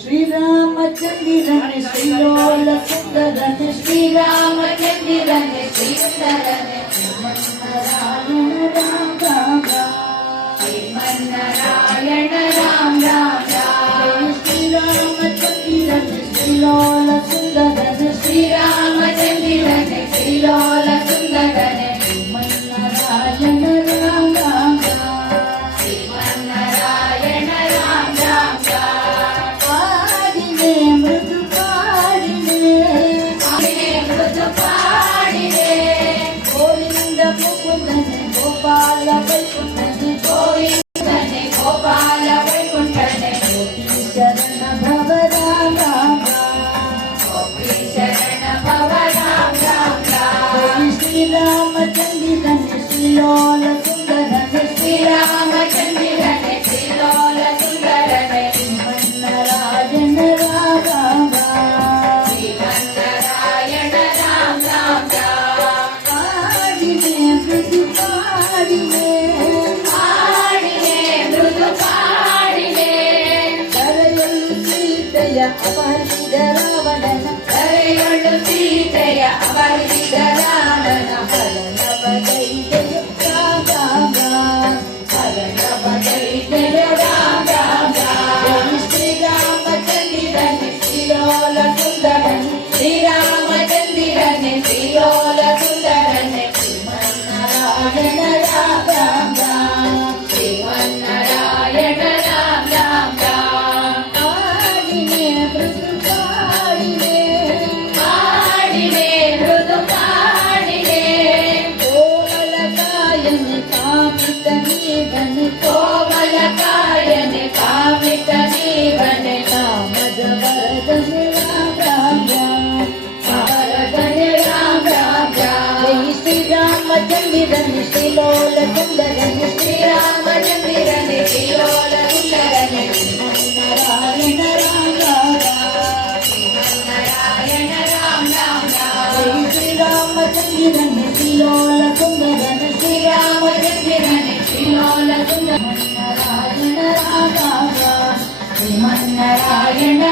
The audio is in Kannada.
ಶ್ರೀರಾಮಚಂದಿರನೆ ಶ್ರೀಲೋಲ ಸುಂದರನೆ ಶ್ರೀರಾಮಚಂದಿರನೆ ಶ್ರೀಸುಂದರನೆ ಶ್ರೀಮನ್ನಾರಾಯಣ ರಾಮ ರಾಮ ರಾಮ ಶ್ರೀರಾಮಚಂದಿರನೆ ಶ್ರೀಲೋಲ ಸುಂದರನೆ ಶ್ರೀರಾಮಚಂದಿರನೆ ಶ್ರೀಲೋಲ ಸುಂದರನೆ ಶ್ರೀಮನ್ನಾರಾಯಣ ರಾಮ ರಾಮ ಶ್ರೀಮನ್ನಾರಾಯಣ ರಾಮ ರಾಮ ಗೋಪಾಲ ವೈಕುಂಠನೆ ಗೋವಿಂದನೆ ಗೋಪಾಲ ವೈಕುಂಠನೆ ಗೋಪಿ ಶರಣ ಭವ ರಾಮ ಗೋಪಿ ಶರಣ ಭವ ರಾಮ ರಾಮ ಶ್ರೀರಾಮಚಂದಿರನೆ ಶ್ರೀಲೋಲ ಸುಂದರನೆ ಶ್ರೀರಾಮಚಂದಿರನೆ ಶ್ರೀಲೋಲ ಸುಂದರನೆ ಶ್ರೀಮನ್ನಾರಾಯಣ ರಾಮ ರಾಮ ಶ್ರೀಮನ್ನಾರಾಯಣ ರಾಮ ರಾಮ ಅಪಹರಿಸಿದ ರಾವಣನ ಕರೆಯೊಳ್ಳು ಸೀತೆಯ ಅಪಹರಿಸಿದ ರಾವಣನ ಫಲನ ಬಗೈದೆಯ ರಾಮ ಫಲನ ಬಗೈದೆಯ ರಾಮ ಶ್ರೀರಾಮಚಂದಿರನೆ ಶ್ರೀಲೋಲ ಸುಂದರನೆ ಶ್ರೀರಾಮಚಂದಿರನೆ ಶ್ರೀಲೋಲ ಸುಂದರನೆ ಶ್ರೀಮನ್ನಾರಾಯಣ ರಾಮ ರಾಮ ಶ್ರೀಮನ್ನಾರಾಯಣ ರಾಮ ರಾಮ ಕೋಮಲಕಾಯನೆ ಕಾಮಿತ ನೀವನೆ ಕಾಮದ ವರದನೆ ರಾಮ ವರದನೆ ರಾಮ ರಾಮ ಶ್ರೀರಾಮಚಂದಿರನೆ ಶ್ರೀಲೋಲ ಸುಂದರನೆ ಶ್ರೀರಾಮಚಂದಿರನೆ ಶ್ರೀಲೋಲ ಸುಂದರನೆ ಶ್ರೀಮನ್ನಾರಾಯಣ ರಾಮ ಶ್ರೀಮನ್ನಾರಾಯಣ ರಾಮ ರಾಮ ಶ್ರೀರಾಮಚಂದಿರನೆ ಶ್ರೀಲೋಲ ಸುಂದರನೆ ಶ್ರೀರಾಮಚಂದಿರನೆ ಶ್ರೀಲೋಲ ಸುಂದರ ಶ್ರೀಮನ್ನಾರಾಯಣ ರಾಮ ಶ್ರೀಮನ್ನಾರಾಯಣ